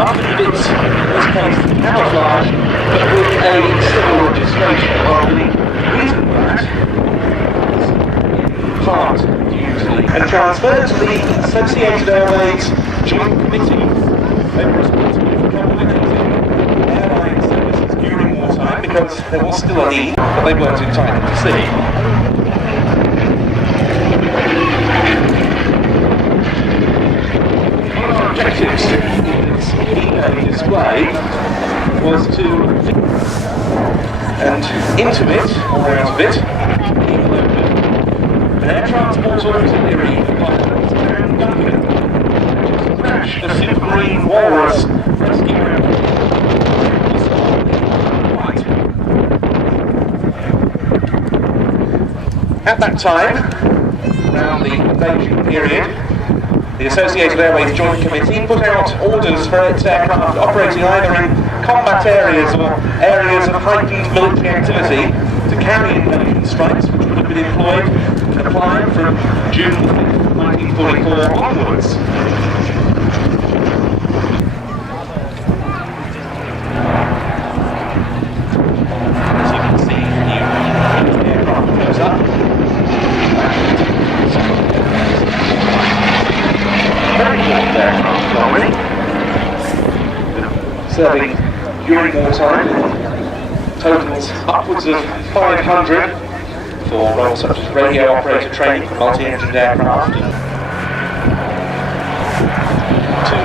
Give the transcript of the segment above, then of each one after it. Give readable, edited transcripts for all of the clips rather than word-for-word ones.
After bits, in this case camouflage, but with a civil registration. Well, the reason for that is plant usually, and transferred to the Associated Airways Joint Committee. They were responsible for coordinating airline services during wartime because there was still a need, but they weren't entitled to see. One of our objectives in this E-Day display was to, and into it, or out of it, an air transport auxiliary pilot and Duncan to crash the Supermarine Walrus rescue aircraft. At that time, around the invasion period, the Associated Airways Joint Committee put out orders for its aircraft operating either in combat areas or areas of heightened military activity to carry invasion strikes, which would have been employed and applied from June 5th, 1944 onwards. As you can see, the aircraft goes up. Very important aircraft already, serving during wartime, totals upwards of 500 for roles such as radio operator training for multi-engined aircraft, and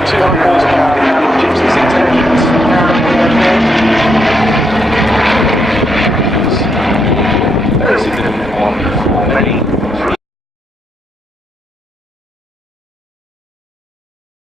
200 horsepower gypsy seat engines. Very significant one for many.